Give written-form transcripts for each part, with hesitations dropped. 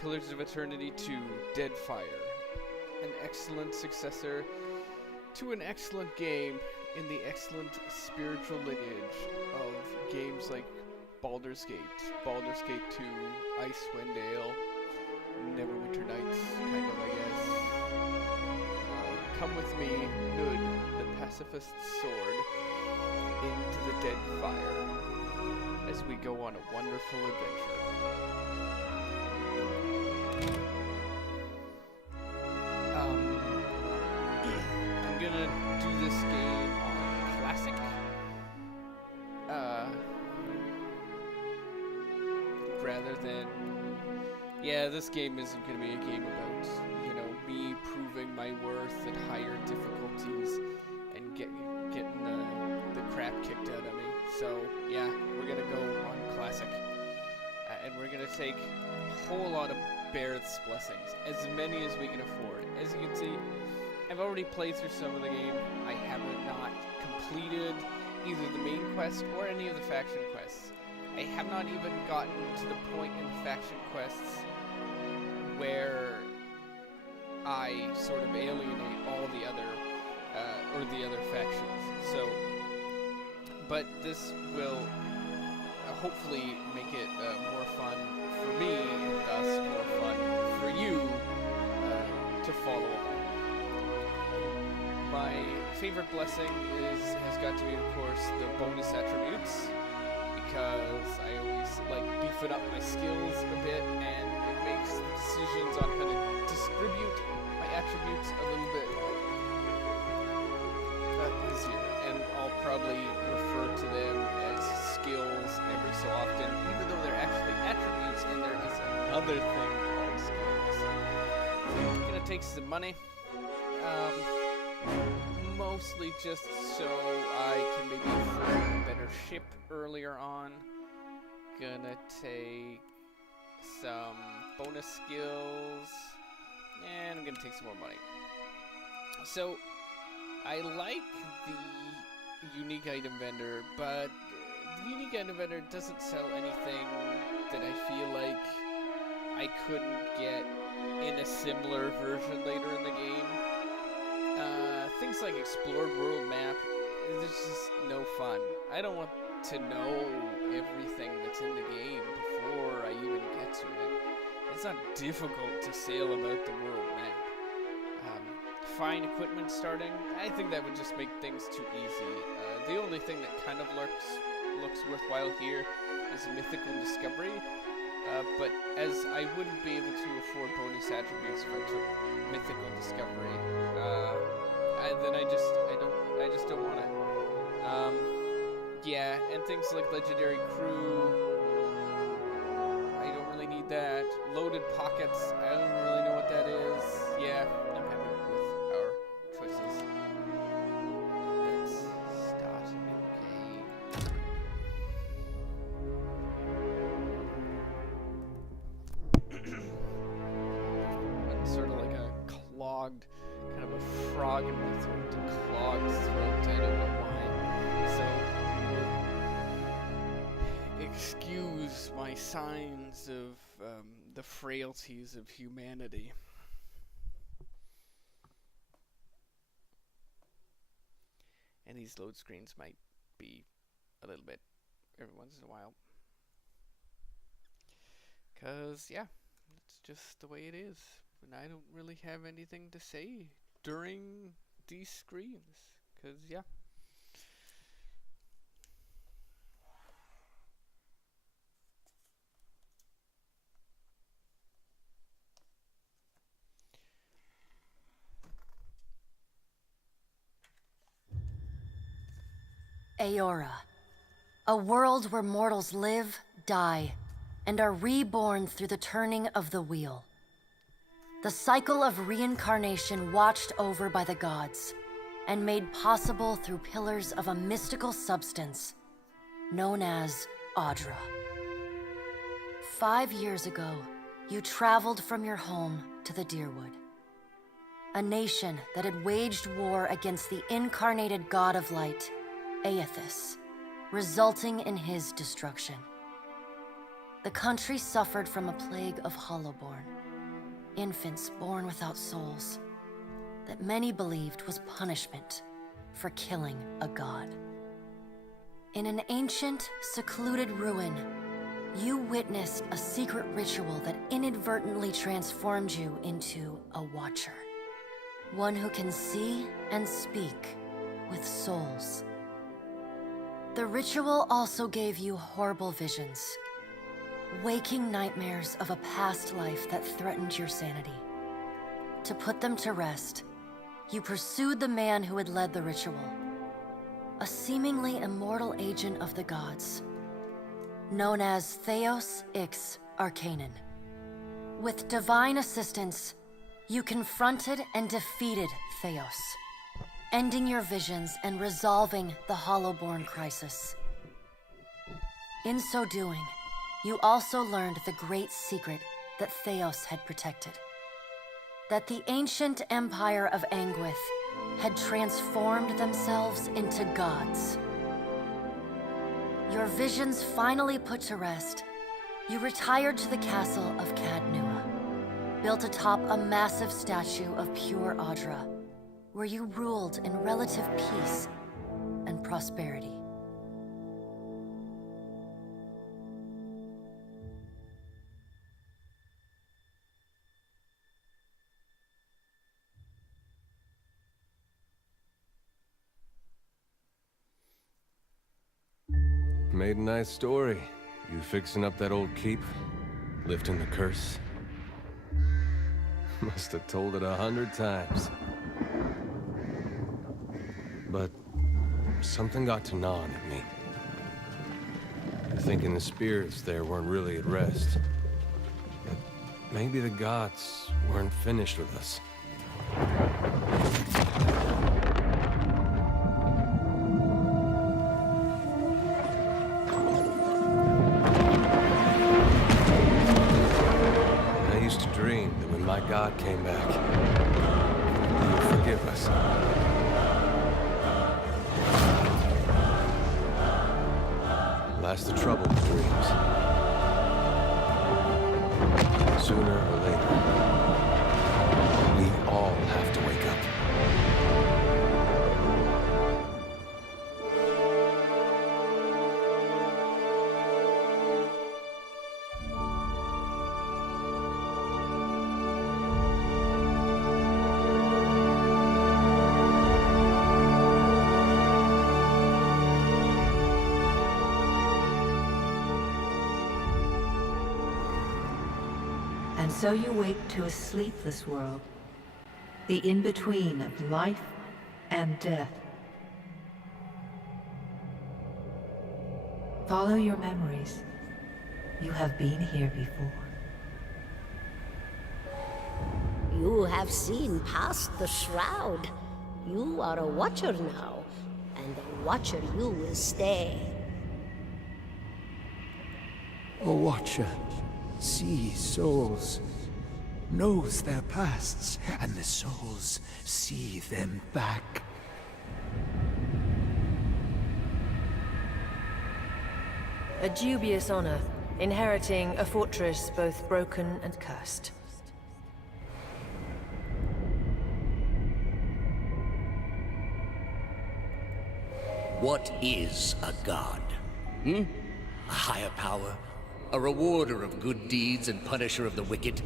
Pillars of Eternity 2, Deadfire. An excellent successor to an excellent game in the excellent spiritual lineage of games like Baldur's Gate 2, Icewind Dale, Neverwinter Nights, kind of, I guess. Come with me, Nud, the pacifist sword, into the Deadfire as we go on a wonderful adventure. I'm gonna do this game on Classic. Rather than... Yeah, this game isn't gonna be a game about, you know, me proving my worth at higher difficulties and getting the crap kicked out of me. So, yeah, we're gonna go on Classic. And we're gonna take a whole lot of Berath's blessings, as many as we can afford. As you can see, I've already played through some of the game. I have not completed either the main quest or any of the faction quests. I have not even gotten to the point in the faction quests where I sort of alienate all the other, or the other factions. So, but this will hopefully make it more fun for me, and thus more fun for you to follow along. My favorite blessing has got to be, of course, the bonus attributes, because I always like beefing up my skills a bit, and it makes the decisions on how to distribute my attributes a little bit easier. And I'll probably refer to them as skills every so often, even though they're actually attributes, and there is another thing called skills. So I'm gonna take some money. Mostly just so I can maybe afford a better ship earlier on. Gonna take some bonus skills, and I'm gonna take some more money. So, I like the unique item vendor, but the unique item vendor doesn't sell anything that I feel like I couldn't get in a similar version later in the game. Things like Explored World Map, it's just no fun. I don't want to know everything that's in the game before I even get to it. It's not difficult to sail about the world map. Fine equipment starting, I think that would just make things too easy. The only thing that kind of looks worthwhile here is Mythical Discovery. But as I wouldn't be able to afford bonus attributes if I took Mythical Discovery, then I just don't want it. Yeah, and things like Legendary Crew, I don't really need that. Loaded Pockets, I don't really know what that is. Yeah, I'm happy with our choices. Let's start a new game. Sort of like a clogged, kind of a frog in my throat, a clogged throat, I don't know why. So, excuse my signs of the frailties of humanity. And these load screens might be a little bit every once in a while. 'Cause, yeah, it's just the way it is. And I don't really have anything to say during these screens, 'cause yeah. Eora, a world where mortals live, die, and are reborn through the turning of the wheel. The cycle of reincarnation watched over by the gods, and made possible through pillars of a mystical substance known as Audra. 5 years ago, you traveled from your home to the Deerwood, a nation that had waged war against the incarnated god of light, Eothis, resulting in his destruction. the country suffered from a plague of hollowborn, infants born without souls, that many believed was punishment for killing a god. In an ancient, secluded ruin, you witnessed a secret ritual that inadvertently transformed you into a watcher. One who can see and speak with souls. The ritual also gave you horrible visions, waking nightmares of a past life that threatened your sanity. To put them to rest, you pursued the man who had led the ritual, a seemingly immortal agent of the gods, known as Theos Ix Arcanon. With divine assistance, you confronted and defeated Theos, ending your visions and resolving the Hollowborn crisis. In so doing, you also learned the great secret that Theos had protected. That the ancient empire of Anguith had transformed themselves into gods. Your visions finally put to rest, you retired to the castle of Cadnua, built atop a massive statue of pure Audra, where you ruled in relative peace and prosperity. Made a nice story. You fixing up that old keep? Lifting the curse? Must have told it 100 times. But something got to gnawing at me. Thinking the spirits there weren't really at rest. That maybe the gods weren't finished with us. My God came back. He would forgive us. Last the trouble with dreams. Sooner or later, we all have to wake up. And so you wake to a sleepless world, the in-between of life and death. Follow your memories. You have been here before. You have seen past the shroud. You are a watcher now, and a watcher you will stay. A watcher sees souls, knows their pasts, and the souls see them back. A dubious honor, inheriting a fortress both broken and cursed. What is a god? A higher power? A rewarder of good deeds and punisher of the wicked?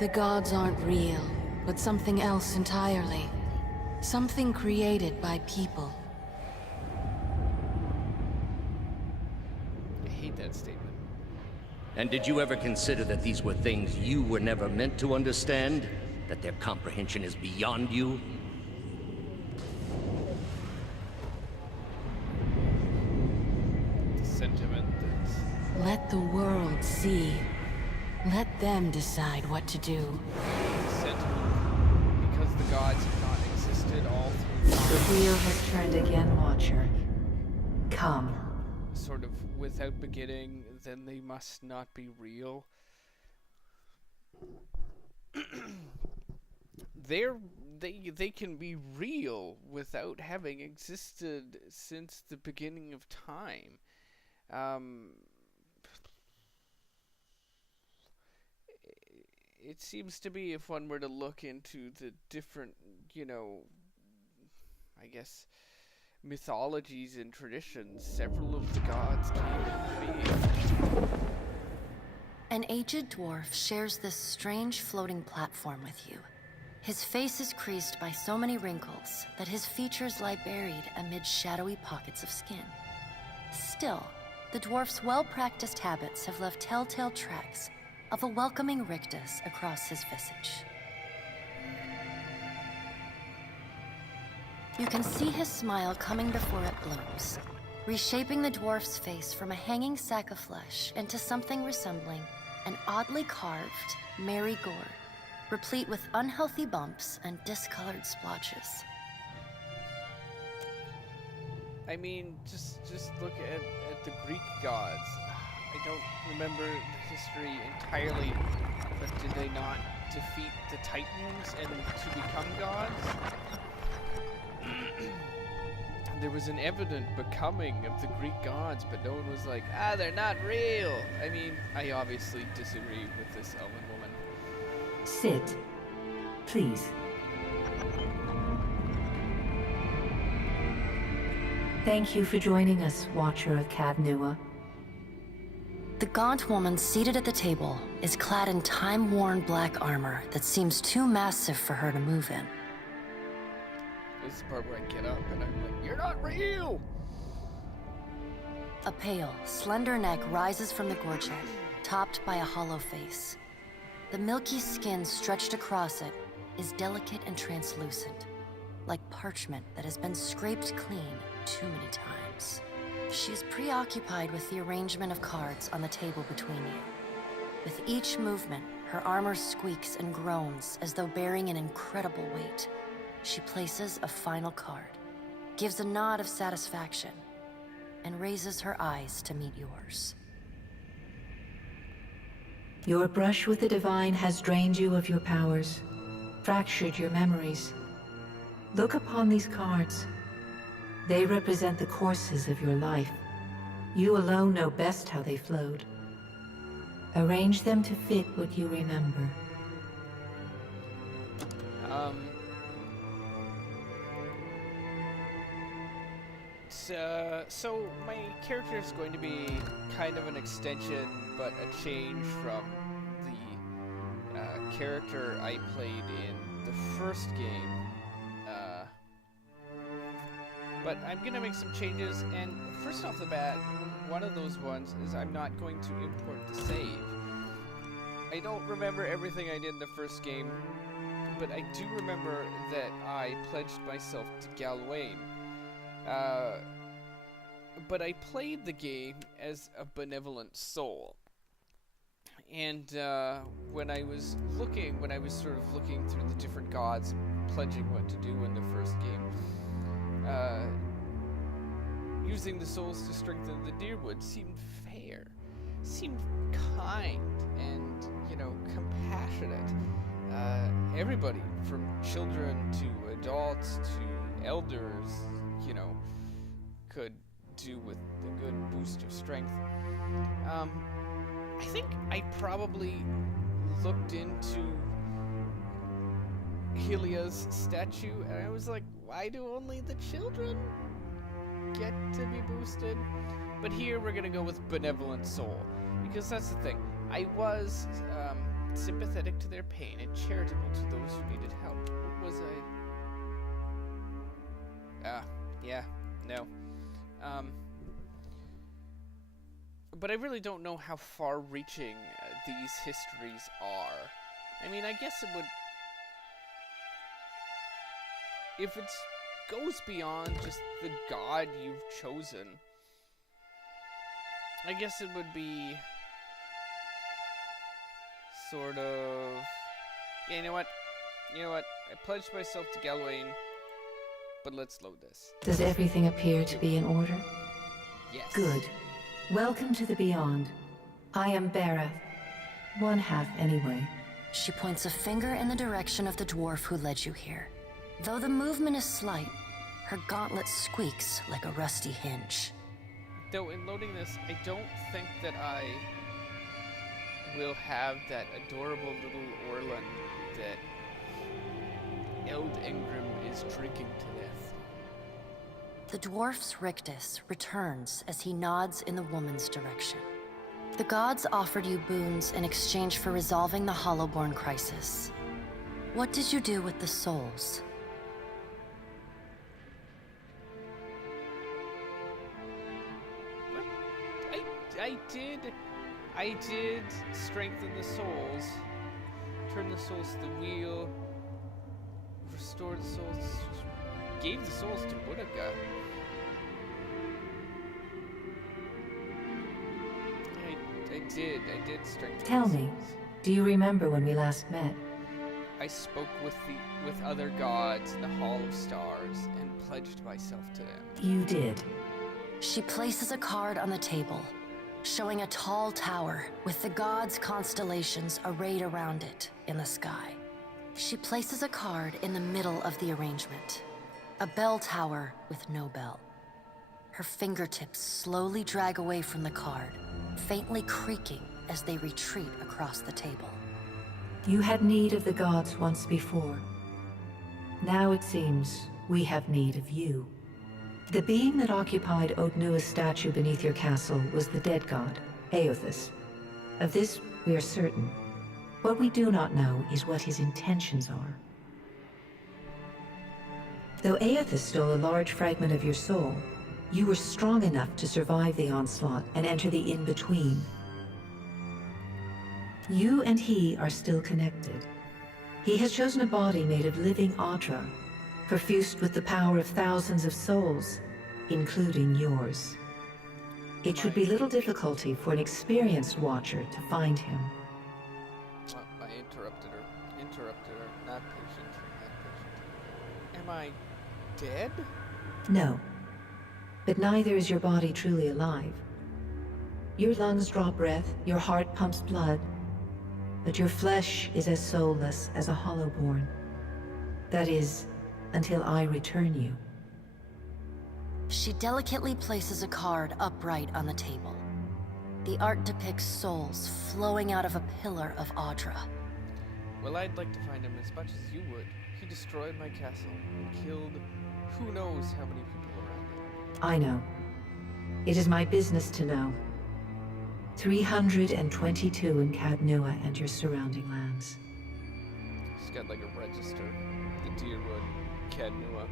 The gods aren't real, but something else entirely. Something created by people. I hate that statement. And did you ever consider that these were things you were never meant to understand? That their comprehension is beyond you? Sentiment that's... Let the world see. Let them decide what to do. Sentiment. Because the gods have not existed all through The wheel has turned again, Watcher. Come. sort of without beginning, then they must not be real. they can be real without having existed since the beginning of time. It seems to be, if one were to look into the different, I guess, mythologies and traditions, several of the gods came into being. An aged dwarf shares this strange floating platform with you. His face is creased by so many wrinkles that his features lie buried amid shadowy pockets of skin. Still, the dwarf's well-practiced habits have left telltale tracks of a welcoming rictus across his visage. You can see his smile coming before it blooms, reshaping the dwarf's face from a hanging sack of flesh into something resembling an oddly carved, merry gore, replete with unhealthy bumps and discolored splotches. I mean, just look at the Greek gods. I don't remember the history entirely, but did they not defeat the Titans and to become gods? There was an evident becoming of the Greek gods, but no one was like, they're not real. I mean, I obviously disagree with this elven woman. Sit. Please. Thank you for joining us, Watcher of Cadnua. The gaunt woman seated at the table is clad in time-worn black armor that seems too massive for her to move in. This is the part where I get up and I'm like, you're not real! A pale, slender neck rises from the gorget, topped by a hollow face. The milky skin stretched across it is delicate and translucent, like parchment that has been scraped clean too many times. She is preoccupied with the arrangement of cards on the table between you. With each movement, her armor squeaks and groans as though bearing an incredible weight. She places a final card, gives a nod of satisfaction, and raises her eyes to meet yours. Your brush with the divine has drained you of your powers, fractured your memories. Look upon these cards. They represent the courses of your life. You alone know best how they flowed. Arrange them to fit what you remember. So my character is going to be kind of an extension, but a change from the character I played in the first game. But I'm going to make some changes, and first off the bat, one of those ones is I'm not going to import the save. I don't remember everything I did in the first game, but I do remember that I pledged myself to Galwain. But I played the game as a benevolent soul. And when I was sort of looking through the different gods, pledging what to do in the first game, using the souls to strengthen the Deerwood seemed fair, seemed kind, and, compassionate. Everybody, from children to adults to elders, could do with a good boost of strength. I think I probably looked into Helia's statue, and I was like, why do only the children get to be boosted? But here we're gonna go with Benevolent Soul, because that's the thing. I was sympathetic to their pain and charitable to those who needed help. What was I? No. But I really don't know how far-reaching these histories are. I mean, I guess it would... If it goes beyond just the god you've chosen, I guess it would be sort of... Yeah, you know what? I pledged myself to Galwain, but let's load this. Does everything appear to be in order? Yes. Good. Welcome to the Beyond. I am Berath. One half, anyway. She points a finger in the direction of the dwarf who led you here. Though the movement is slight, her gauntlet squeaks like a rusty hinge. Though in loading this, I don't think that I will have that adorable little Orland that Eld Engrim is drinking to death. The dwarf's rictus returns as he nods in the woman's direction. The gods offered you boons in exchange for resolving the Hollowborn crisis. What did you do with the souls? I did strengthen the souls, turn the souls to the wheel, restore the souls, gave the souls to Boudica. I did strengthen Tell the me, souls. do you remember when we last met? I spoke with other gods in the Hall of Stars and pledged myself to them. You did. She places a card on the table, showing a tall tower with the gods' constellations arrayed around it in the sky. She places a card in the middle of the arrangement, a bell tower with no bell. Her fingertips slowly drag away from the card, faintly creaking as they retreat across the table. You had need of the gods once before. Now it seems we have need of you. The being that occupied Odnua's statue beneath your castle was the dead god, Eothis. Of this we are certain. What we do not know is what his intentions are. Though Eothis stole a large fragment of your soul, you were strong enough to survive the onslaught and enter the in-between. You and he are still connected. He has chosen a body made of living Audra, perfused with the power of thousands of souls, including yours. It should be little difficulty for an experienced watcher to find him. I interrupted her. Not patient. Am I dead? No, but neither is your body truly alive. Your lungs draw breath, your heart pumps blood, but your flesh is as soulless as a Hollowborn. That is, until I return you. She delicately places a card upright on the table. The art depicts souls flowing out of a pillar of Audra. Well, I'd like to find him as much as you would. He destroyed my castle and killed who knows how many people around it. I know. It is my business to know. 322 in Cadnua and your surrounding lands. She's got like a register. The Deerwood, Cadnua.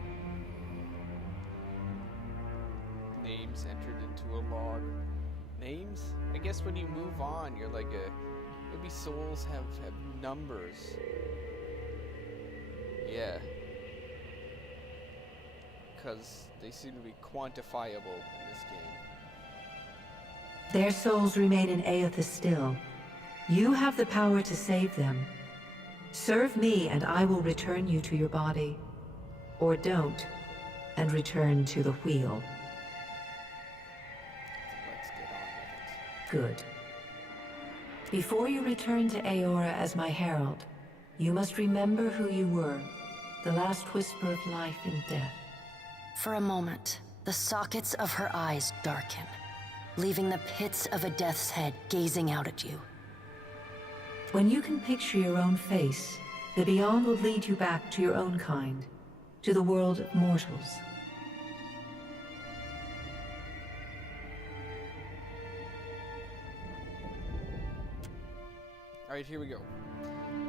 Names entered into a log. Names? I guess when you move on, you're like maybe souls have numbers. Yeah. Because they seem to be quantifiable in this game. Their souls remain in Eothis still. You have the power to save them. Serve me and I will return you to your body. Or don't, and return to the wheel. Let's get on with it. Good. Before you return to Eora as my herald, you must remember who you were, the last whisper of life and death. For a moment, the sockets of her eyes darken, leaving the pits of a death's head gazing out at you. When you can picture your own face, the Beyond will lead you back to your own kind, to the world of mortals. Alright, here we go.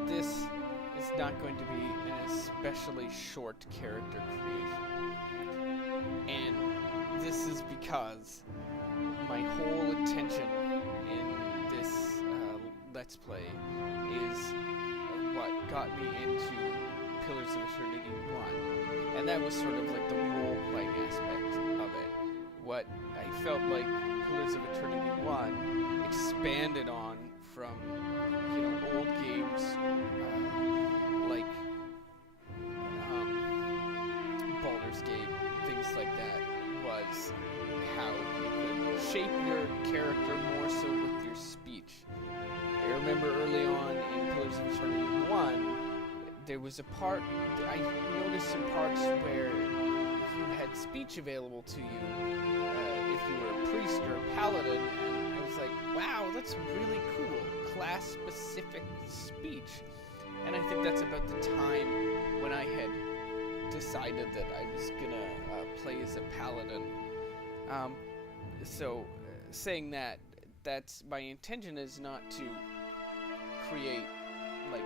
This is not going to be an especially short character creation. And this is because my whole intention in this Let's Play is what got me into Pillars of Eternity 1. And that was sort of like the role-playing aspect of it. What I felt like Pillars of Eternity 1 expanded on from, you know, old games like Baldur's Gate, things like that, was how you could shape your character more so with your speech. I remember early on in Pillars of Eternity 1, there there was a part, I noticed some parts where you had speech available to you if you were a priest or a paladin, and I was like, wow, that's really cool, class-specific speech. And I think that's about the time when I had decided that I was gonna play as a paladin. Saying that, that's my intention is not to create like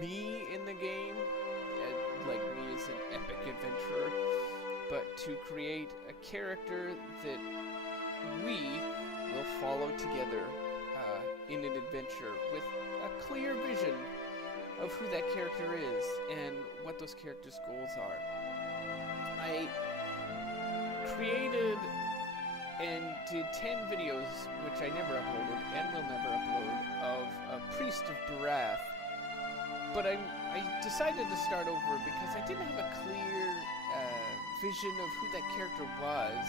me in the game, like me as an epic adventurer, but to create a character that we will follow together in an adventure with a clear vision of who that character is and what those characters' goals are. I created and did 10 videos, which I never uploaded and will never upload, of a Priest of Berath. But I decided to start over because I didn't have a clear vision of who that character was,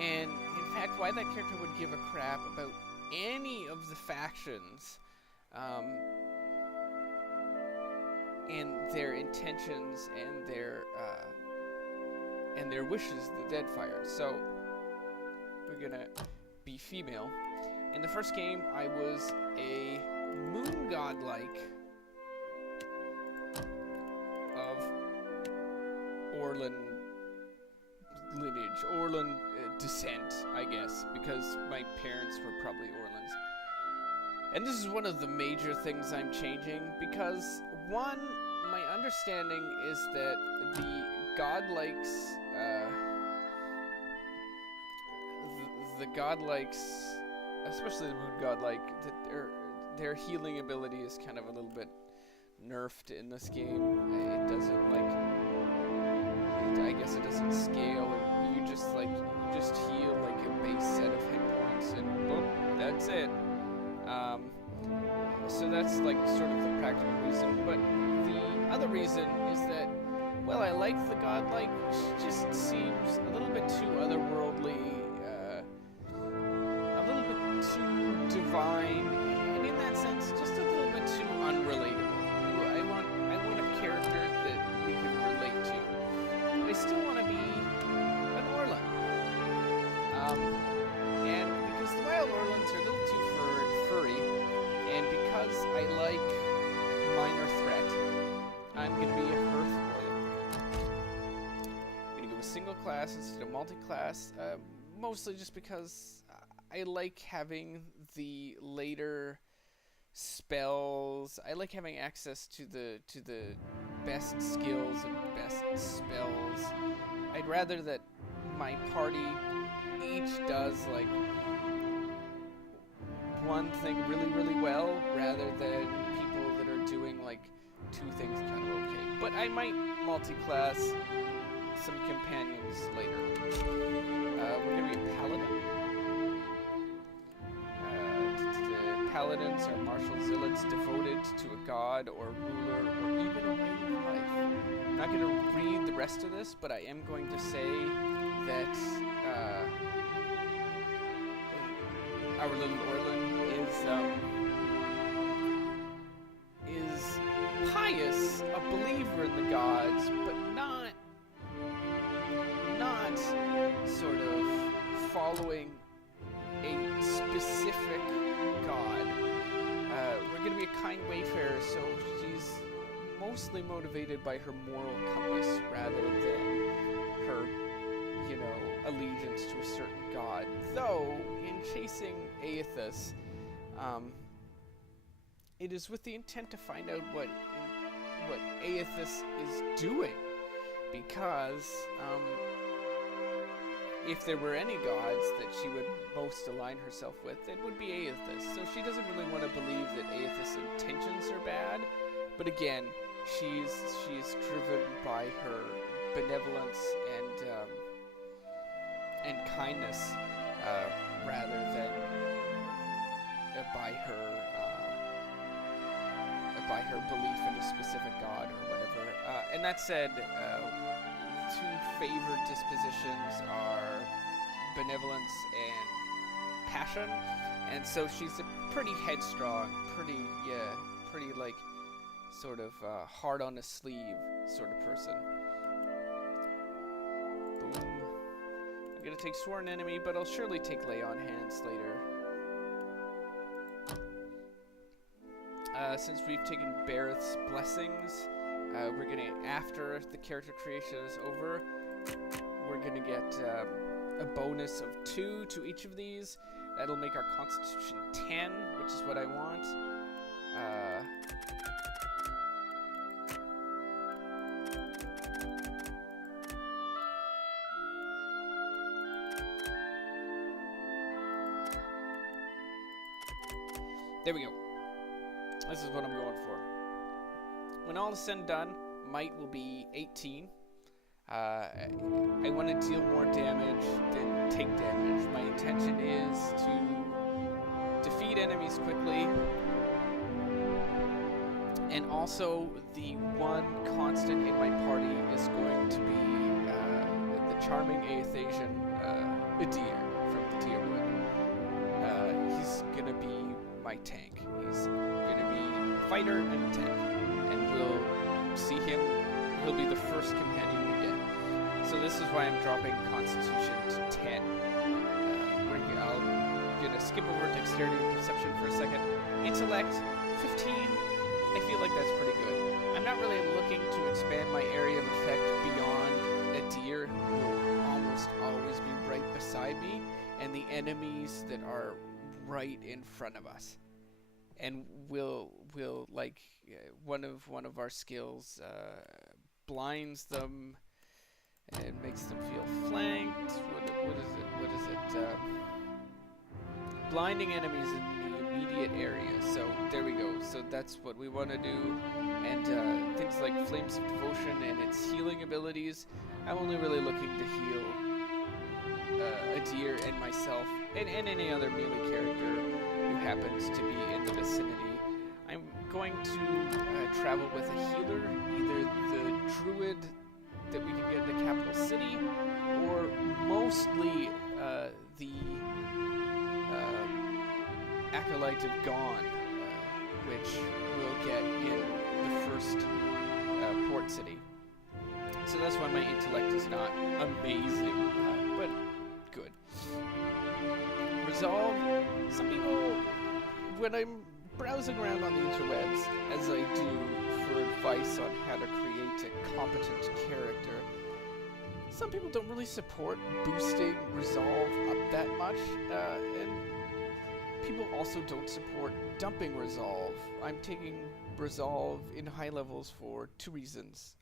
and in fact why that character would give a crap about any of the factions and their intentions and their wishes, the Deadfire. So we're gonna be female. In the first game, I was a moon god-like of Orlan lineage, Orlan descent, I guess, because my parents were probably Orlans. And this is one of the major things I'm changing, because one, my understanding is that the godlikes, the godlikes, especially the moon godlike, that their healing ability is kind of a little bit nerfed in this game. It doesn't I guess it doesn't scale. You just heal like a base set of hit points, and boom, that's it. So that's like sort of the practical reason. But the other reason is that, well, I like the godlike. She just seems a little bit too otherworldly, a little bit too divine, and in that sense, just a little bit too unrelatable. I want a character that we can relate to. But I still want to be an Orlan. And because the wild Orlans are a little too furry, and because I like minor threat, I'm going to be a Hearth Orlan. I'm going to go with single class instead of multi-class, mostly just because I like having the later spells. I like having access to the best skills and best spells. I'd rather that my party each does like one thing really, really well, rather than people that are doing like two things kind of okay. But I might multi-class some companions later. We're going to be a Paladin. The Paladins are martial zealots devoted to a god or ruler or even a way of life. I'm not going to read the rest of this, but I am going to say that our little Orlan is pious, a believer in the gods, but not sort of following a specific god. We're going to be a kind wayfarer, so she's mostly motivated by her moral compass rather than her, allegiance to a certain god. Though, in chasing Eothis, it is with the intent to find out what Eothis is doing, because if there were any gods that she would most align herself with, it would be Eothis. So she doesn't really want to believe that Eothis' intentions are bad, but again, she's driven by her benevolence and kindness rather than by her belief in a specific god or whatever. And that said, two favored dispositions are benevolence and passion, and so she's a pretty headstrong, pretty like sort of hard on the sleeve sort of person. Boom. I'm gonna take Sworn Enemy, but I'll surely take Lay on Hands later. Since we've taken Berath's Blessings, we're gonna, after the character creation is over, we're gonna get a bonus of 2 to each of these. That'll make our Constitution 10, which is what I want. There we go. This is what I'm going for. When all is said and done, might will be 18. I want to deal more damage than take damage. My intention is to defeat enemies quickly. And also, the one constant in my party is going to be the charming Eothasian Adir from the Tierwood. He's going to be my tank. He's going to be a fighter and a tank. And we'll see him. He'll be the first companion we get. So this is why I'm dropping Constitution to 10. I'm going to skip over Dexterity and Perception for a second. Intellect, 15. I feel like that's pretty good. I'm not really looking to expand my area of effect beyond Adir, who will almost always be right beside me, and the enemies that are right in front of us. And we'll like one of our skills blinds them and makes them feel flanked. What is it? Blinding enemies in the immediate area. So there we go. So that's what we want to do. And things like Flames of Devotion and its healing abilities. I'm only really looking to heal Adir and myself and any other melee character who happens to be in the vicinity. I'm going to travel with a healer, either the druid that we can get in the capital city, or mostly the Acolyte of Gone, which we'll get in the first port city. So that's why my intellect is not amazing, but good. Resolve. Some people, when I'm browsing around on the interwebs, as I do for advice on how to create a competent character, some people don't really support boosting Resolve up that much, and people also don't support dumping Resolve. I'm taking Resolve in high levels for 2 reasons.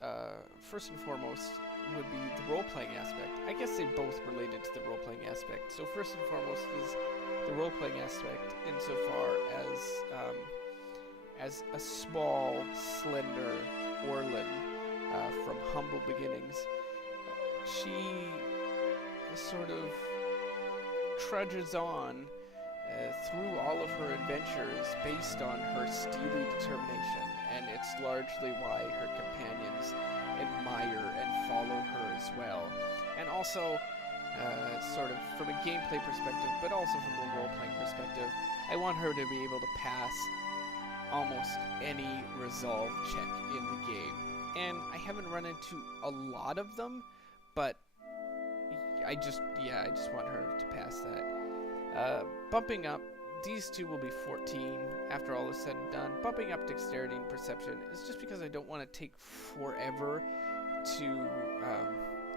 First and foremost would be the role-playing aspect. I guess they both related to the role-playing aspect. So first and foremost is the role-playing aspect insofar as a small, slender Orlin from humble beginnings. She sort of trudges on through all of her adventures based on her steely determination, and it's largely why her companions admire and follow her as well. And also, sort of from a gameplay perspective, but also from a role-playing perspective, I want her to be able to pass almost any resolve check in the game. And I haven't run into a lot of them, but I just want her to pass that. Bumping up, these two will be 14 after all is said and done. Bumping up Dexterity and Perception is just because I don't want to take forever to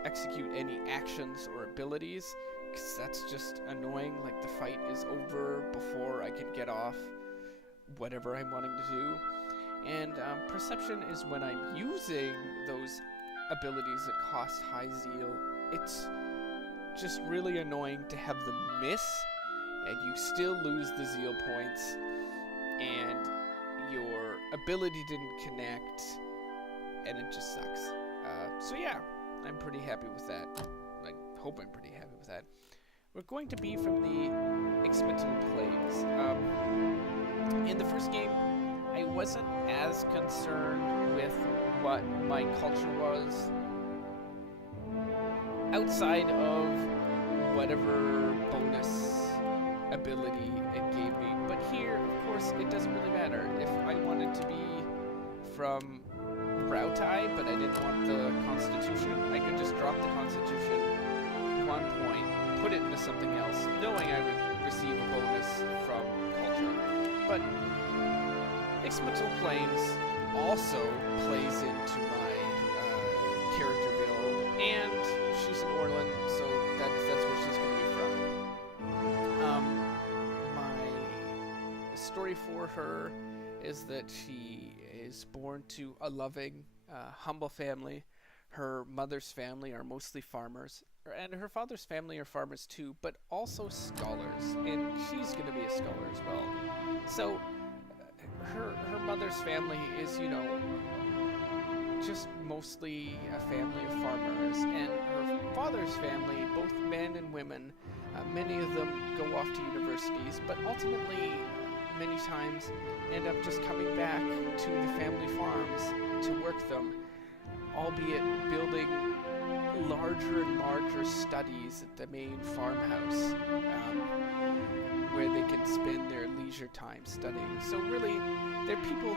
execute any actions or abilities, because that's just annoying. Like, the fight is over before I can get off whatever I'm wanting to do. And Perception is when I'm using those abilities that cost high zeal. It's just really annoying to have them miss, and you still lose the zeal points, and your ability didn't connect, and it just sucks. So yeah, I'm pretty happy with that. I hope I'm pretty happy with that. We're going to be from the Expendable Plagues. In the first game, I wasn't as concerned with what my culture was, outside of whatever bonus ability it gave me. But here, of course, it doesn't really matter. If I wanted to be from Brautai, but I didn't want the Constitution. I could just drop the Constitution 1 point, put it into something else, knowing I would receive a bonus from culture. But Exmetal Plains also plays into my character build, and she's an Orlan, so that's where she's going to be from. My story for her is that she is born to a loving, humble family. Her mother's family are mostly farmers, and her father's family are farmers too, but also scholars, and she's going to be a scholar as well. So her mother's family is, just mostly a family of farmers, and her father's family, both men and women, many of them go off to universities, but ultimately, many times, end up just coming back to the family farms to work them, albeit building larger and larger studies at the main farmhouse, where they can spend their leisure time studying. So really, they're people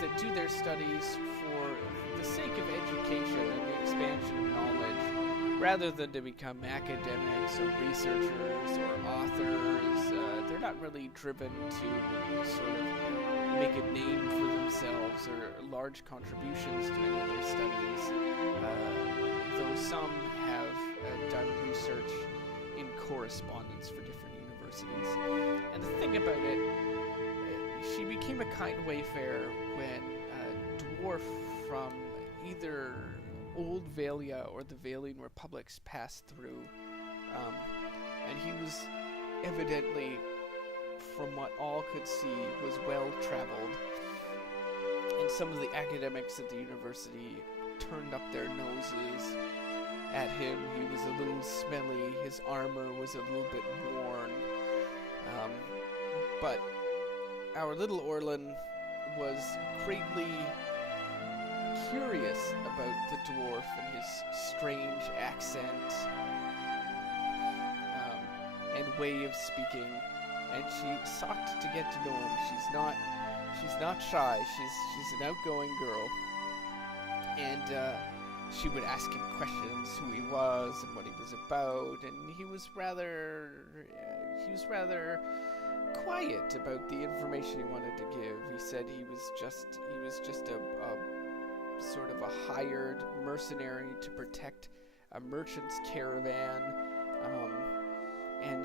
that do their studies for the sake of education and the expansion of knowledge, rather than to become academics or researchers or authors. They're not really driven to sort of make a name for themselves or large contributions to any of their studies, though some have done research in correspondence for different universities. And the thing about it, she became a kind wayfarer when a dwarf from either Old Valia or the Valian Republics passed through, and he was evidently, from what all could see, was well traveled, and some of the academics at the university turned up their noses at him. He was a little smelly, his armor was a little bit worn, but our little Orlan was greatly curious about the dwarf and his strange accent and way of speaking, and she sought to get to know him. She's not shy. She's an outgoing girl, and she would ask him questions, who he was and what he was about, and he was rather quiet about the information he wanted to give. He said he was just a sort of a hired mercenary to protect a merchant's caravan, and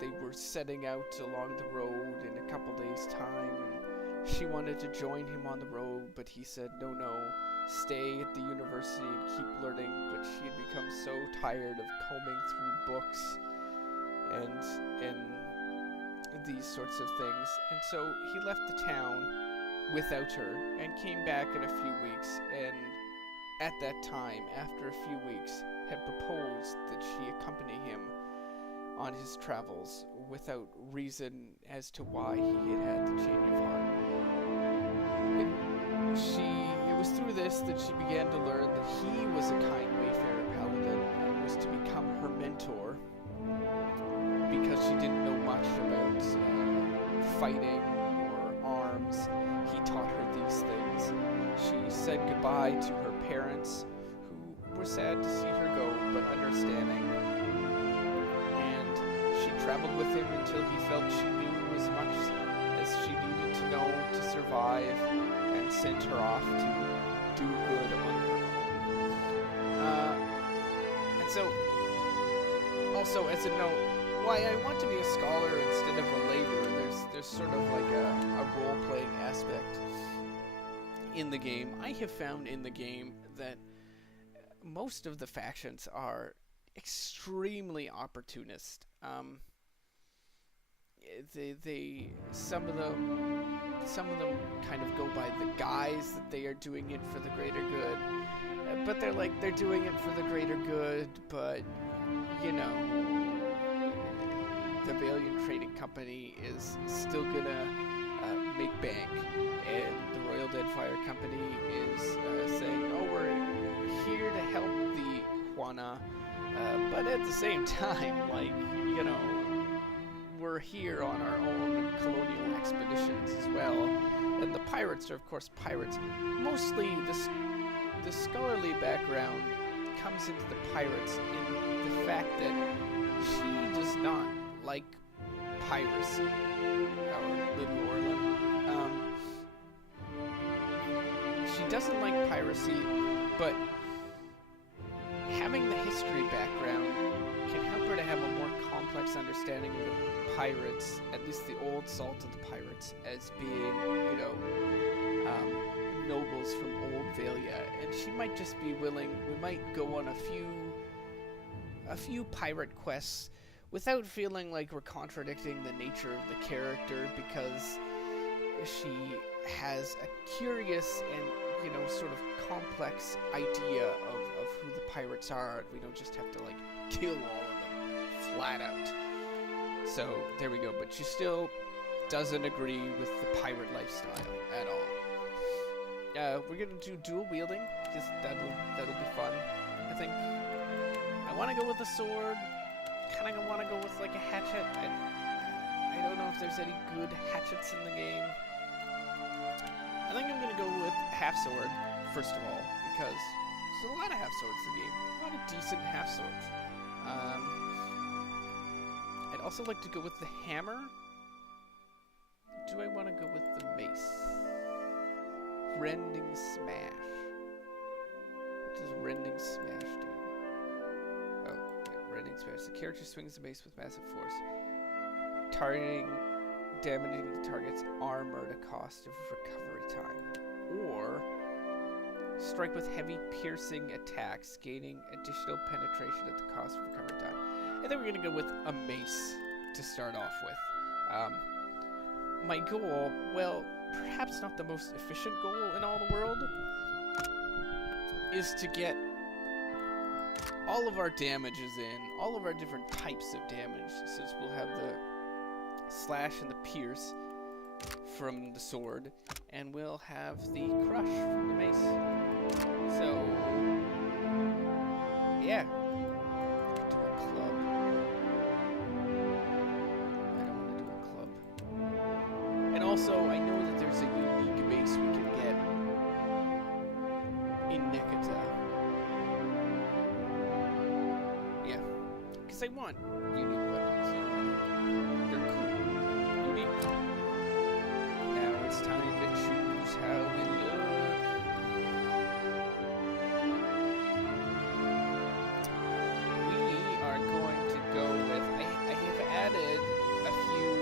they were setting out along the road in a couple days' time, and she wanted to join him on the road, but he said no, stay at the university and keep learning. But she had become so tired of combing through books and these sorts of things, and so he left the town without her and came back in a few weeks, and at that time, after a few weeks, had proposed that she accompany him on his travels without reason as to why he had the change of heart. It was through this that she began to learn that he was a kind wayfarer paladin and was to become her mentor, because she didn't know much about fighting or arms. He taught her these things. She said goodbye to her parents, who were sad to see her go, but understanding. And she traveled with him until he felt she knew as much as she needed to know to survive, and sent her off to do good on her own. And so, also as a note, why I want to be a scholar instead of a laborer, there's sort of like a role-playing aspect in the game. I have found in the game that most of the factions are extremely opportunist. Some of them kind of go by the guise that they are doing it for the greater good, but they're doing it for the greater good, but the Valiant Trading Company is still gonna make bank, and the Royal Deadfire Company is saying, oh, we're here to help the Juana, but at the same time, we're here on our own colonial expeditions as well, And the pirates are, of course, pirates. Mostly, the scholarly background comes into the pirates in the fact that she does not like piracy, our little Orlin. She doesn't like piracy, but having the history background can help her to have a more complex understanding of the pirates, at least the old salt of the pirates, as being, you know, nobles from old Valia. And she might just be willing, we might go on a few pirate quests without feeling like we're contradicting the nature of the character, because she has a curious and, you know, sort of complex idea of who the pirates are. We don't just have to, like, kill all of them flat out. So, there we go. But she still doesn't agree with the pirate lifestyle at all. We're gonna do dual wielding, because that'll be fun. I think I want to go with a sword. Kind of want to go with, like, a hatchet. I don't know if there's any good hatchets in the game. I think I'm going to go with half sword, first of all, because there's a lot of half swords in the game. A lot of decent half swords. I'd also like to go with the hammer. Do I want to go with the mace? Rending Smash. What does Rending Smash do? Oh, yeah, Rending Smash. The character swings the mace with massive force, damaging the target's armor at a cost of recovery time. Or strike with heavy piercing attacks, gaining additional penetration at the cost of recovery time. I think we're going to go with a mace to start off with. My goal, well, perhaps not the most efficient goal in all the world, is to get all of our damages in, all of our different types of damage, since we'll have the slash and the pierce from the sword, and we'll have the crush from the mace. So, yeah. Do a club. I don't want to do a club. And also, I know that there's a unique mace we can get in Nekata. Yeah. Because I want unique weapons, you know. They're cool. Now it's time to choose how we look. We are going to go with, I have added a few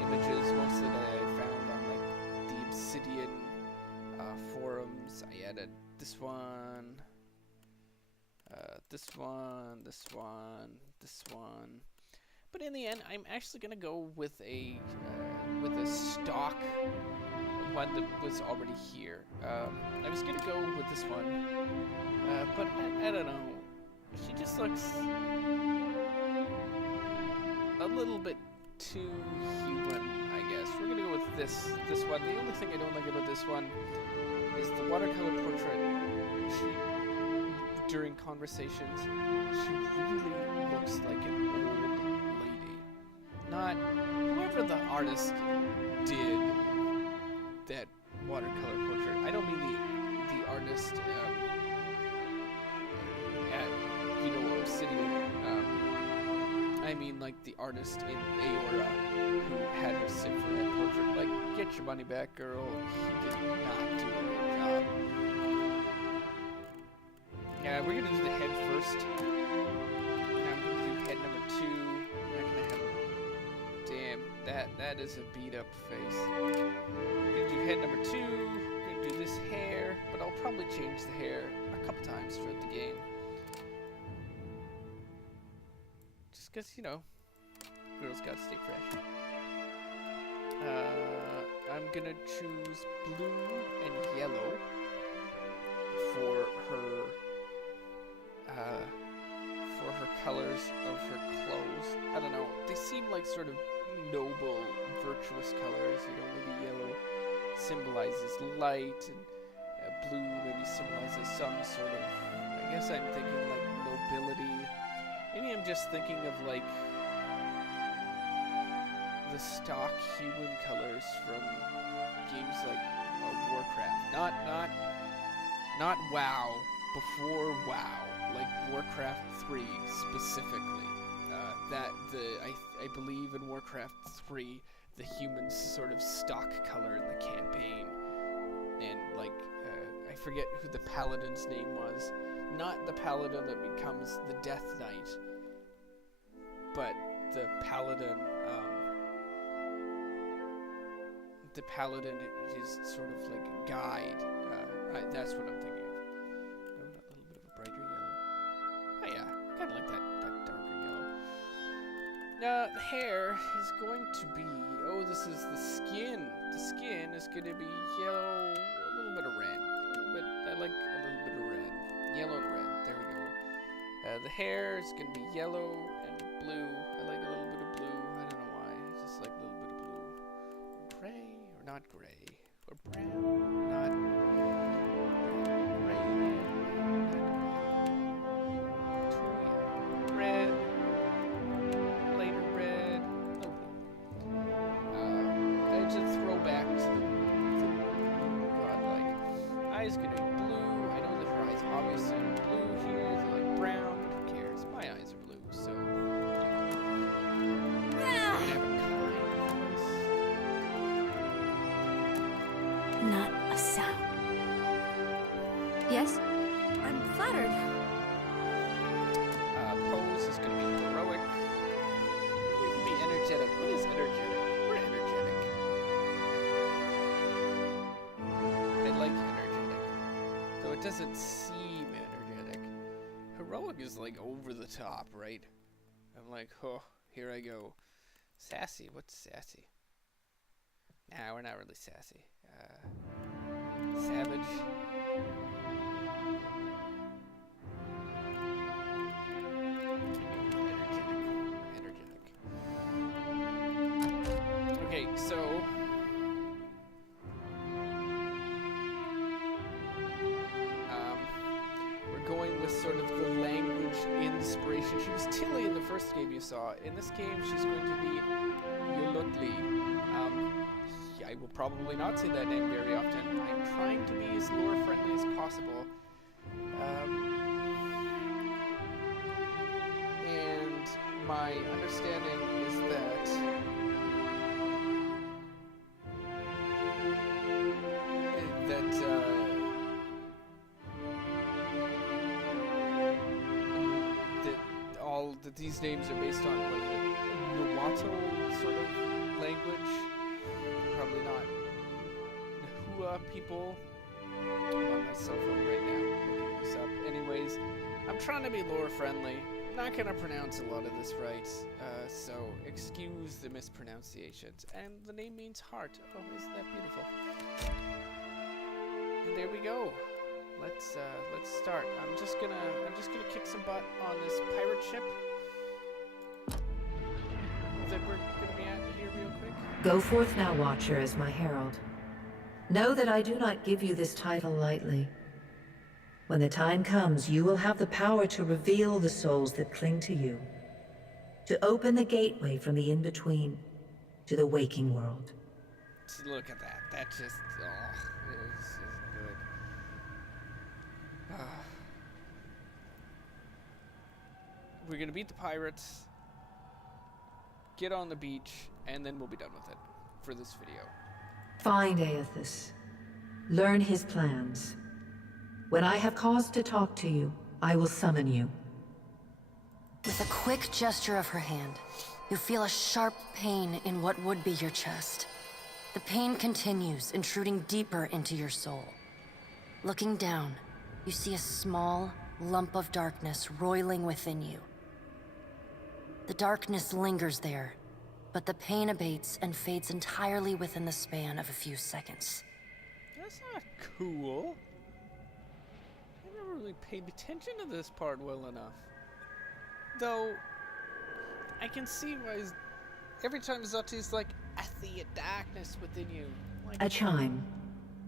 images, mostly that I found on, like, the Obsidian forums. I added this one, this one. But in the end, I'm actually gonna go with a stock one that was already here. I was gonna go with this one, but I don't know. She just looks a little bit too human, I guess. We're gonna go with this one. The only thing I don't like about this one is the watercolor portrait. During conversations, she really looks like an old lady. Not whoever the artist did that watercolor portrait. I don't mean the artist at, you know, Obsidian. I mean, like, the artist in Eora who had her sit for that portrait. Like, get your money back, girl. He did not do a good job. Yeah, we're gonna do the head first. I'm gonna do head number 2. I'm gonna have. Damn, that is a beat up face. I'm gonna do head number 2. I'm gonna do this hair, but I'll probably change the hair a couple times throughout the game. Just because, you know, girls gotta stay fresh. I'm gonna choose blue and yellow for her colors of her clothes. I don't know, they seem like sort of noble, virtuous colors. You know, maybe yellow symbolizes light, and blue maybe symbolizes some sort of, I guess I'm thinking like nobility. Maybe I'm just thinking of like the stock human colors from games like Warcraft. Not WoW, before WoW, like Warcraft 3 specifically. I believe in Warcraft 3, the humans sort of stock color in the campaign, and like I forget who the Paladin's name was. Not the Paladin that becomes the Death Knight, but the Paladin. The Paladin is sort of like a guide. That's what I'm thinking of. Oh, a little bit of a brighter yellow. Oh yeah, I kind of like that darker yellow. The hair is going to be. Oh, this is the skin. The skin is going to be yellow, a little bit of red. A little bit. I like a little bit of red. Yellow and red. There we go. The hair is going to be yellow and blue. I like a little bit of blue. I don't know why. I just like a little bit of blue. Gray or not gray or brown. Not gray. Not too red. Lighter red. No blue. I just throw back to the godlike. Eyes gonna be blue. I know that her eyes obviously are blue here. They're like brown, but who cares? My eyes are blue, so. Not a sound. Yes? I'm flattered. Pose is gonna be heroic. We can be energetic. What is energetic? We're energetic. I like energetic. Though it doesn't seem energetic. Heroic is like over the top, right? I'm like, oh, here I go. Sassy, what's sassy? Nah, we're not really sassy. Savage. Energetic. Okay, so we're going with sort of the language inspiration. She was Tilly in the first game you saw. In this game, she's going to be Yolotli. I will probably not say that name very often. I'm trying to be as lore-friendly as possible. And my understanding is that that these names are based on like the Nahuatl sort of language. Probably not Nahua people. I'm on my cell phone right now looking this up. Anyways, I'm trying to be lore friendly. I'm not gonna pronounce a lot of this right, so excuse the mispronunciations. And the name means heart. Oh, isn't that beautiful? And there we go. Let's start. I'm just gonna kick some butt on this pirate ship that we're gonna be at here real quick. Go forth now, Watcher, as my herald. Know that I do not give you this title lightly. When the time comes, you will have the power to reveal the souls that cling to you, to open the gateway from the in-between to the waking world. Look at that. That just, this isn't good. We're gonna beat the pirates, get on the beach, and then we'll be done with it for this video. Find Eothis. Learn his plans. When I have cause to talk to you, I will summon you. With a quick gesture of her hand, you feel a sharp pain in what would be your chest. The pain continues, intruding deeper into your soul. Looking down, you see a small lump of darkness roiling within you. The darkness lingers there, but the pain abates and fades entirely within the span of a few seconds. That's not cool. I never really paid attention to this part well enough. Though, I can see why every time Zotti's like, I see a darkness within you. Like, A chime.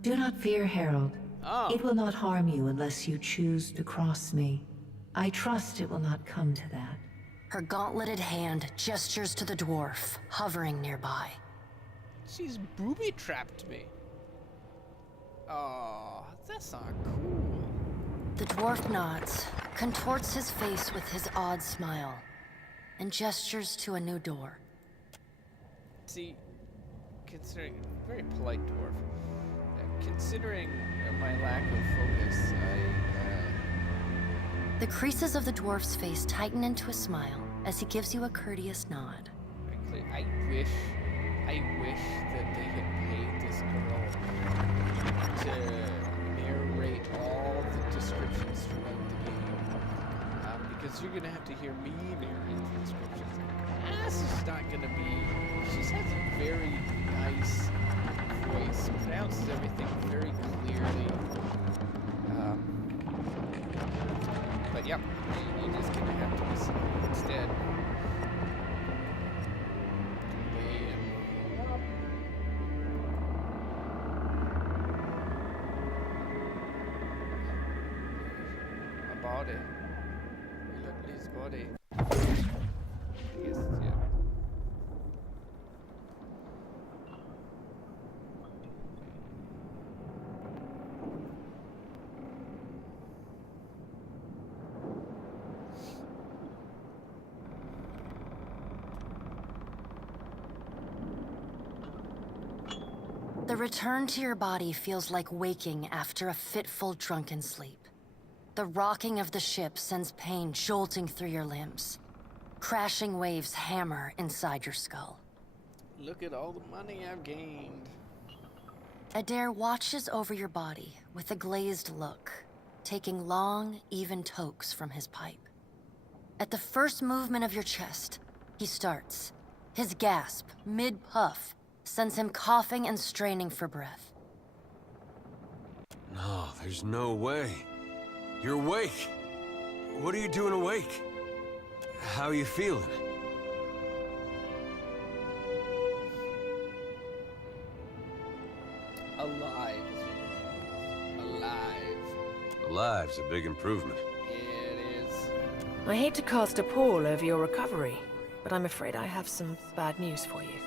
Do not fear, Herald. Oh. It will not harm you unless you choose to cross me. I trust it will not come to that. Her gauntleted hand gestures to the dwarf, hovering nearby. She's booby-trapped me. Oh, that's not cool. The dwarf nods, contorts his face with his odd smile, and gestures to a new door. See, considering very polite dwarf, considering my lack of focus, The creases of the dwarf's face tighten into a smile as he gives you a courteous nod. frankly, I wish that they had paid this girl to narrate all the descriptions throughout the game, because you're gonna have to hear me narrate the descriptions. This is not gonna be. She has a very nice voice, pronounces everything very clearly. But yep, you're just gonna have to listen instead. A body. Yolotli's body. I guess, yeah. The return to your body feels like waking after a fitful drunken sleep. The rocking of the ship sends pain jolting through your limbs. Crashing waves hammer inside your skull. Look at all the money I've gained. Adair watches over your body with a glazed look, taking long, even tokes from his pipe. At the first movement of your chest, he starts. His gasp, mid-puff, sends him coughing and straining for breath. No, there's no way. You're awake. What are you doing awake? How are you feeling? Alive. Alive. Alive's a big improvement. Yeah, it is. I hate to cast a pall over your recovery, but I'm afraid I have some bad news for you.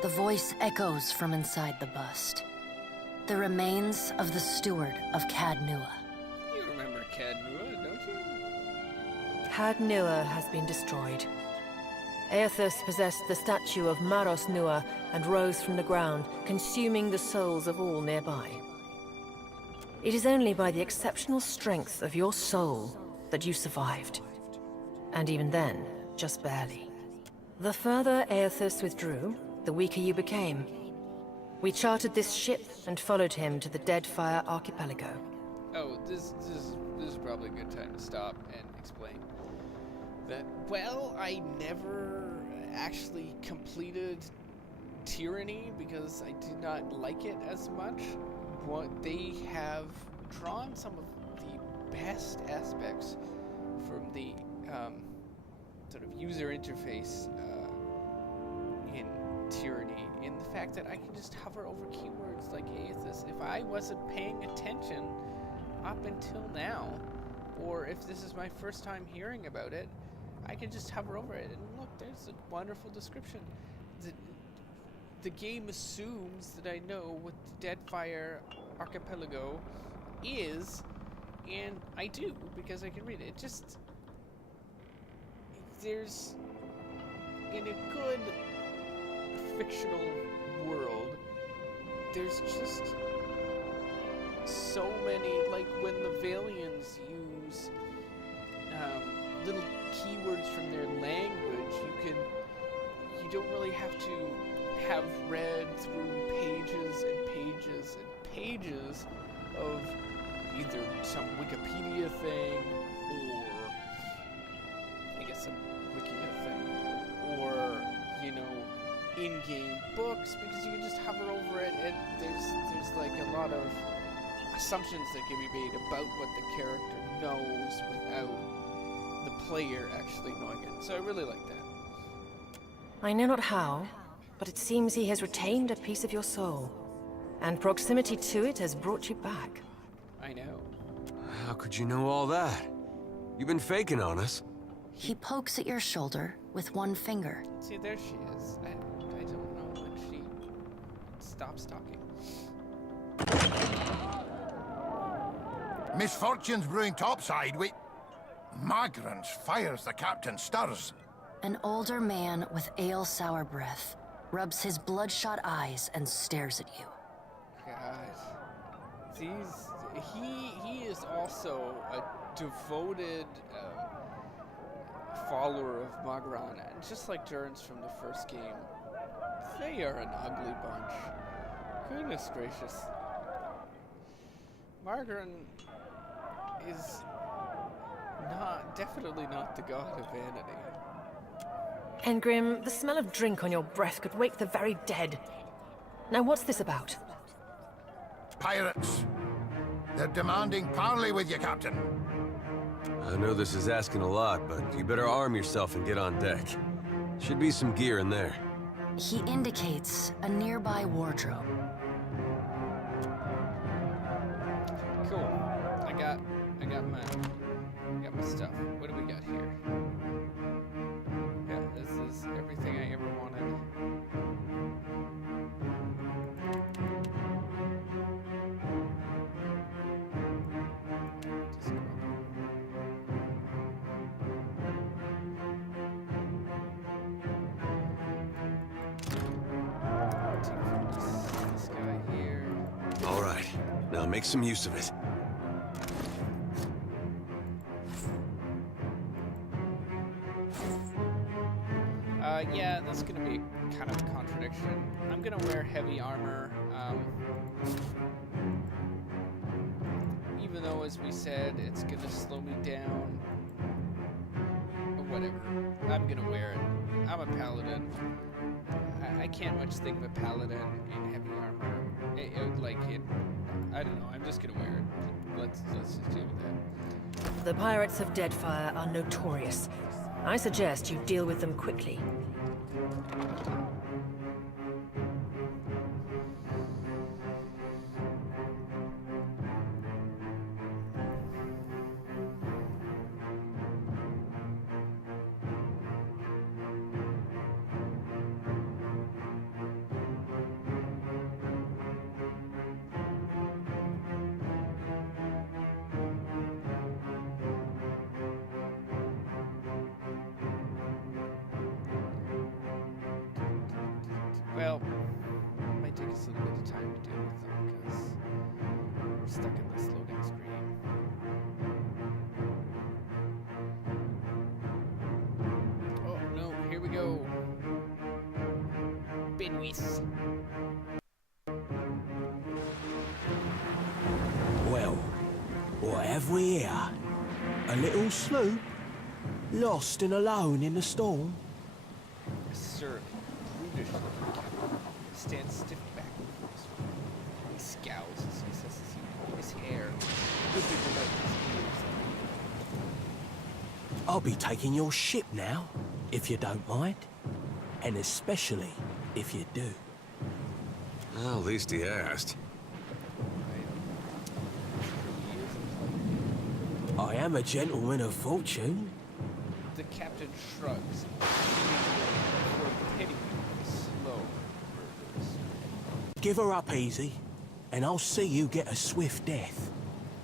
The voice echoes from inside the bust. The remains of the steward of Cad Nua. You remember Cad Nua, don't you? Cad Nua has been destroyed. Eothis possessed the statue of Maros Nua and rose from the ground, consuming the souls of all nearby. It is only by the exceptional strength of your soul that you survived. And even then, just barely. The further Eothis withdrew, the weaker you became. We chartered this ship and followed him to the Deadfire archipelago. Oh, this is probably a good time to stop and explain that, well, I never actually completed Tyranny because I did not like it as much. They have drawn some of the best aspects from the sort of user interface in Tyranny, in the fact that I can just hover over keywords like Eothis. If I wasn't paying attention up until now, or if this is my first time hearing about it, I can just hover over it and look, there's a wonderful description. The game assumes that I know what the Deadfire archipelago is, and I do, because I can read it. It just... There's... In a good fictional world, there's just so many, like when the Valians use little keywords from their language, you don't really have to have read through pages and pages and pages of either some Wikipedia thing or I guess some Wikia thing or, in-game books, because you can just hover over it and there's like a lot of assumptions that can be made about what the character knows without the player actually knowing it. So I really like that. I know not how, but it seems he has retained a piece of your soul, and proximity to it has brought you back. I know. How could you know all that? You've been faking on us. He pokes at your shoulder with one finger. See, there she is. I don't know when she stops talking. Misfortune's brewing topside. Migrants fires the captain stirs. An older man with ale sour breath rubs his bloodshot eyes and stares at you. God. He is also a devoted follower of Magran, and just like Durance from the first game, they are an ugly bunch. Goodness gracious. Magran is definitely not the god of vanity. Engrim, the smell of drink on your breath could wake the very dead. Now what's this about? Pirates. They're demanding parley with you, Captain. I know this is asking a lot, but you better arm yourself and get on deck. Should be some gear in there. He indicates a nearby wardrobe. Cool. I got my stuff. What do we got here? Yeah, this is everything I ever wanted. This guy here. All right, now make some use of it. Yeah, that's gonna be kind of a contradiction. I'm gonna wear heavy armor, even though, as we said, it's gonna slow me down. Or whatever. I'm gonna wear it. I'm a paladin. I can't much think of a paladin in heavy armor. I don't know. I'm just gonna wear it. Let's just do that. The pirates of Deadfire are notorious. I suggest you deal with them quickly. Well, it might take us a little bit of time to deal with them because we're stuck in this loading screen. Oh no, here we go. Binwis. Well, what have we here? A little sloop? Lost and alone in the storm? Sir, brutish looking captain stands stiff back before his friend. He scowls as he assesses you. His hair, dripping about his ears. I'll be taking your ship now, if you don't mind. And especially if you do. Well, at least he asked. I am a gentleman of fortune. The captain shrugs, before pitting the slow murders. Give her up easy, and I'll see you get a swift death.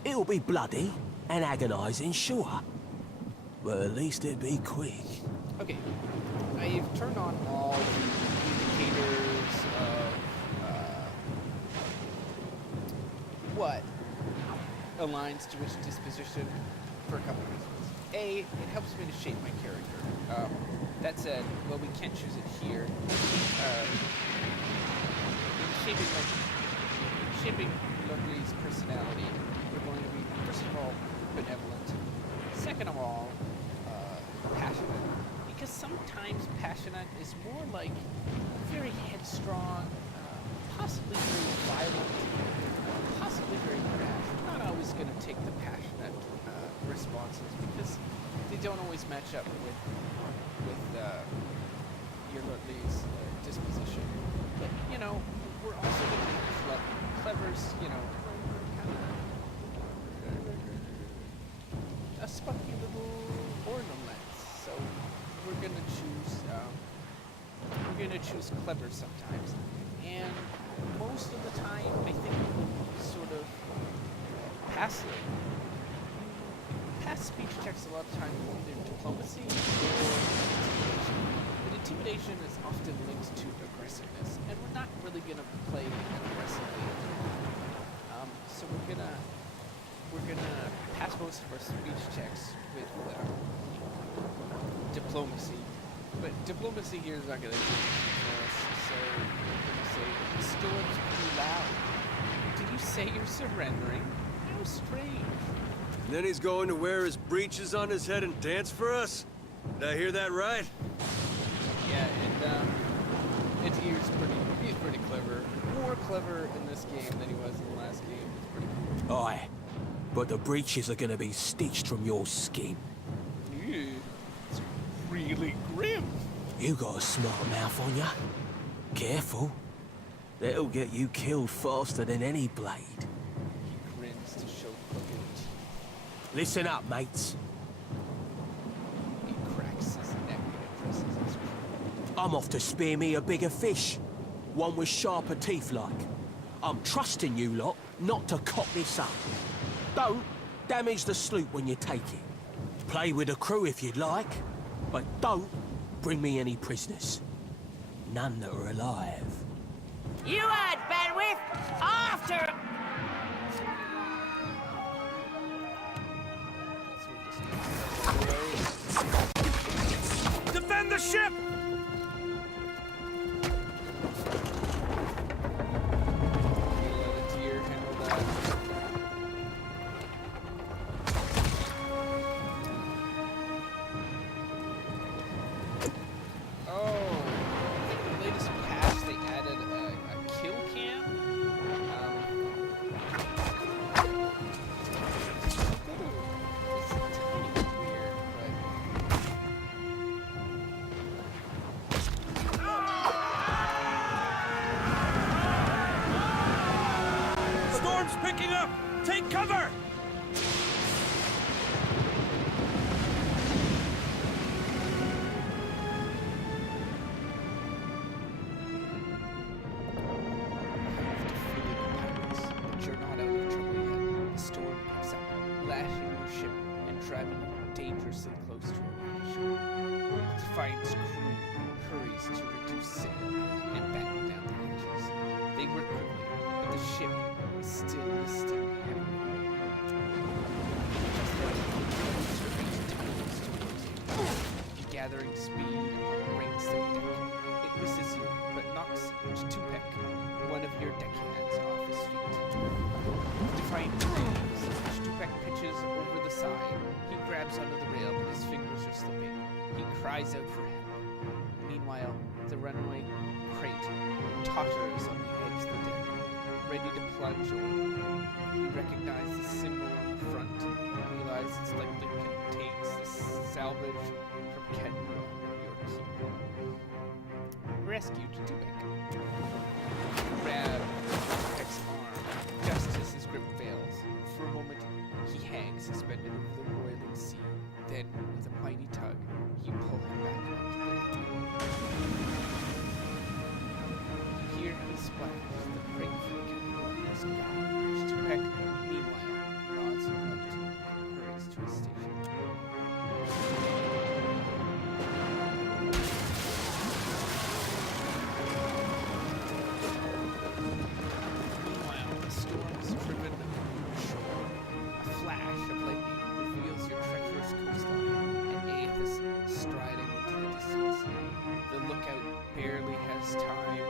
It'll be bloody and agonizing, sure. But at least it'll be quick. Okay, I've turned on all the indicators of what aligns to which disposition for a couple reasons. A, it helps me to shape my character. That said, well, we can't choose it here. In shaping Yolotli's personality, we're going to be, first of all, benevolent. Second of all, passionate. Because sometimes passionate is more like very headstrong, possibly very violent, possibly very brash. I'm not always going to take the passionate responses because they don't always match up with Yolotli's disposition. But, you know, we're also going to be clevers, you know, we're kind of a spunky little ornament. we're gonna choose clever sometimes, and most of the time, I think sort of pass speech checks a lot of times with either diplomacy or intimidation. But intimidation is often linked to aggressiveness, and we're not really gonna play aggressively. So we're gonna pass most of our speech checks with diplomacy. But diplomacy here is not gonna do anything for us. So we're gonna say the storm's pretty loud. Did you say you're surrendering? How strange. And then he's going to wear his breeches on his head and dance for us? Did I hear that right? Yeah, and he's pretty clever. More clever in this game than he was in the last game. It's pretty cool. Aye, but the breeches are gonna be stitched from your skin. Ew, it's really grim. You got a smart mouth on ya. Careful. That'll get you killed faster than any blade. He grins to show crooked teeth. Listen up, mates. He cracks his neck and addresses his crew. I'm off to spear me a bigger fish. One with sharper teeth like. I'm trusting you lot not to cock this up. Don't damage the sloop when you take it. Play with the crew if you'd like, but don't bring me any prisoners. None that are alive. You heard, Benwith! After! Defend the ship! Picking up! Take cover! But you're not out of trouble yet. The storm picks up, lashing your ship and driving you dangerously close to a rocky shore. The Defiant's crew hurries to reduce sail and batten down the hatches. They work quickly, but the ship is still listing heavily. Gathering speed on the rain-soaked deck. It misses you, but knocks Tupek, one of your deckhands, off his feet. Defiant screams as Tupek pitches over the side. He grabs onto the rail, but his fingers are slipping. He cries out for help. Meanwhile, the runaway crate totters on the edge of the deck, ready to plunge over. You recognize the symbol on the front and realize it's likely contains the salvage from Kenmure, your keeper. Rescue Tupek. Grab Tupek's arm, just as his grip fails. For a moment, he hangs suspended over the roiling sea. Then, with a mighty tug, you pull him back onto the deck. You hear him splash the great Kenmure is gone. Tupek, meanwhile, nods in gratitude and hurries to his station. Meanwhile, the storm is driven shore. A flash of lightning reveals your treacherous coastline and Eothis striding into the distance. The lookout barely has time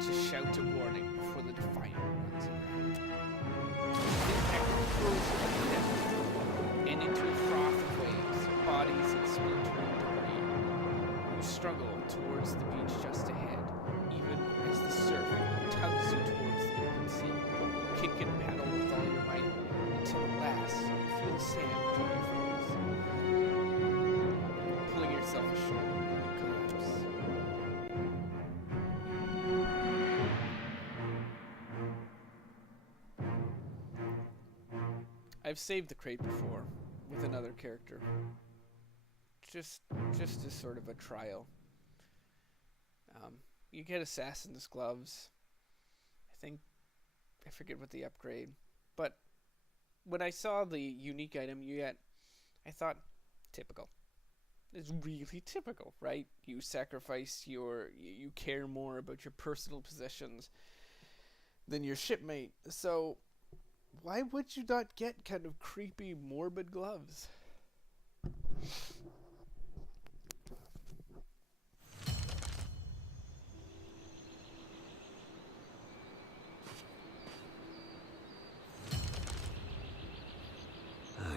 to shout a warning before the Defiant runs aground. The impact throws you on the deck and into a froth of waves, bodies and splintering debris. You struggle towards the beach just ahead, even as the surf tugs you towards the open sea. Kick and paddle with all your might until at last you feel the sand between your fingers. Pulling yourself ashore, you collapse. I've saved the crate before with another character. just as sort of a trial. You get assassin's gloves. I forget what the upgrade, but when I saw the unique item you get, I thought, typical. It's really typical, right? You sacrifice you care more about your personal possessions than your shipmate, so why would you not get kind of creepy, morbid gloves?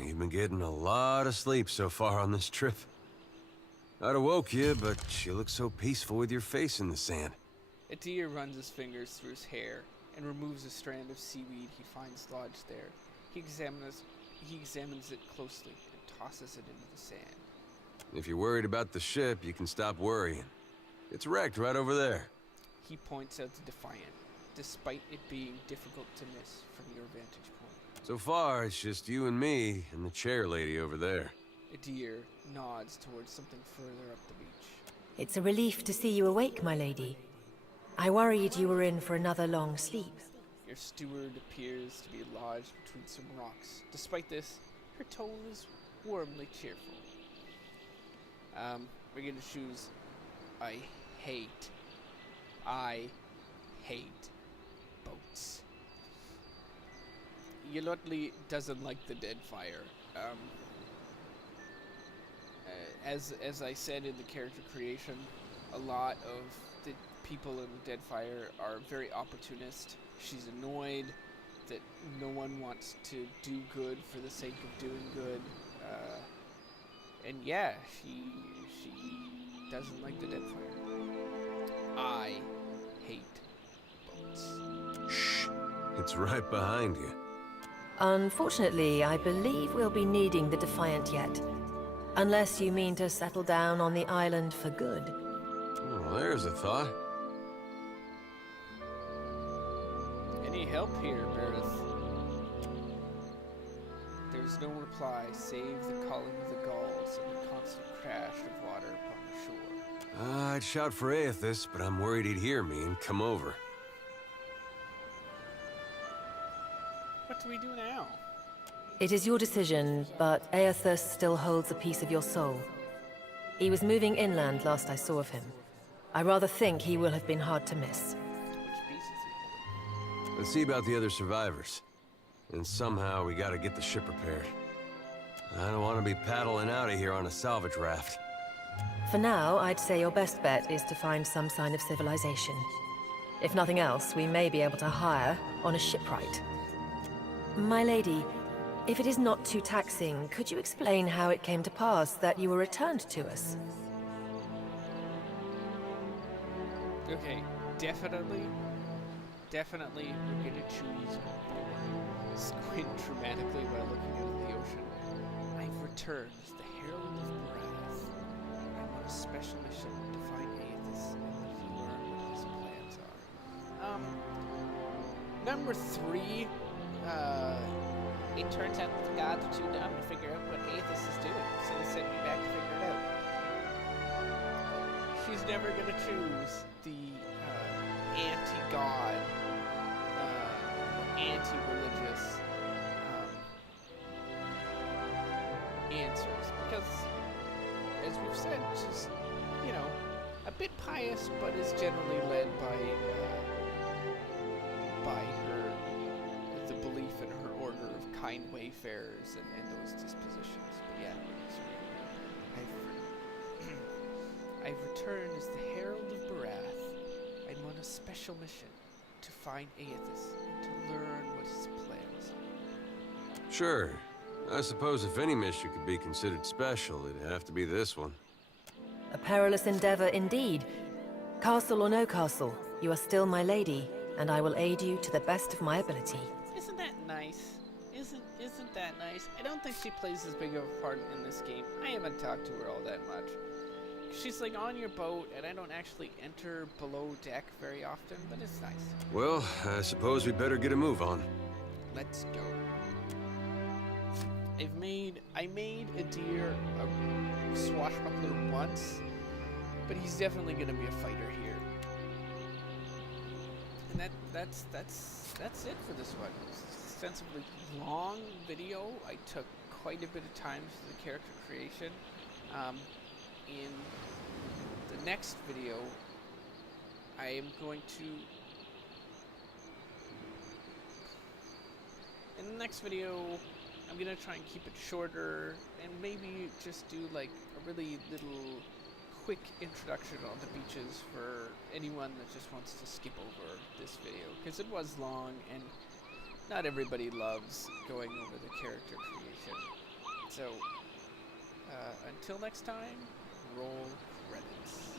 You've been getting a lot of sleep so far on this trip. I'd have woke you, but you look so peaceful with your face in the sand. A deer runs his fingers through his hair and removes a strand of seaweed he finds lodged there. He examines it closely and tosses it into the sand. If you're worried about the ship, you can stop worrying. It's wrecked right over there. He points out the Defiant, despite it being difficult to miss from your vantage point. So far, it's just you and me and the chair lady over there. A deer nods towards something further up the beach. It's a relief to see you awake, my lady. I worried you were in for another long sleep. Your steward appears to be lodged between some rocks. Despite this, her tone is warmly cheerful. We're gonna choose I hate boats. Yolotli doesn't like the Deadfire. As I said in the character creation, a lot of the people in Deadfire are very opportunist. She's annoyed that no one wants to do good for the sake of doing good. And yeah, she doesn't like the Deadfire. I hate boats. Shh! It's right behind you. Unfortunately, I believe we'll be needing the Defiant yet. Unless you mean to settle down on the island for good. Well, there's a thought. Any help here, Berath? There's no reply, save the calling of the gulls and the constant crash of water upon the shore. I'd shout for Eothis, but I'm worried he'd hear me and come over. What do we do now? It is your decision, but Eothis still holds a piece of your soul. He was moving inland last I saw of him. I rather think he will have been hard to miss. Which piece is he holding? Let's see about the other survivors. And somehow we gotta get the ship repaired. I don't want to be paddling out of here on a salvage raft. For now, I'd say your best bet is to find some sign of civilization. If nothing else, we may be able to hire on a shipwright. My lady, if it is not too taxing, could you explain how it came to pass that you were returned to us? Okay, definitely, we're gonna choose reborn. Squint dramatically while looking out of the ocean. I've returned as the Herald of Berath. I'm on a special mission to find Eothis and learn what his plans are. Number 3, it turns out that the gods are too dumb to figure out what Eothis is doing, so they sent me back to figure it out. She's never gonna choose the anti-god, anti-religious answers, because, as we've said, she's, a bit pious, but is generally led by the belief in her order of kind wayfarers and those dispositions. But yeah, I've returned as the Herald of Berath. I'm on a special mission to find Eothis and to learn what his plans are. Sure. I suppose if any mission could be considered special, it'd have to be this one. A perilous endeavor indeed. Castle or no castle, you are still my lady, and I will aid you to the best of my ability. Isn't that nice? Isn't that nice? I don't think she plays as big of a part in this game. I haven't talked to her all that much. She's like on your boat, and I don't actually enter below deck very often, but it's nice. Well, I suppose we better get a move on. Let's go. I made a deer a swashbuckler once, but he's definitely gonna be a fighter here. And that's it for this one. It's an extensively long video. I took quite a bit of time for the character creation. In the next video, I am going to... In the next video, I'm going to try and keep it shorter, and maybe just do like a really little quick introduction on the beaches for anyone that just wants to skip over this video, because it was long, and not everybody loves going over the character creation. So, until next time, roll credits.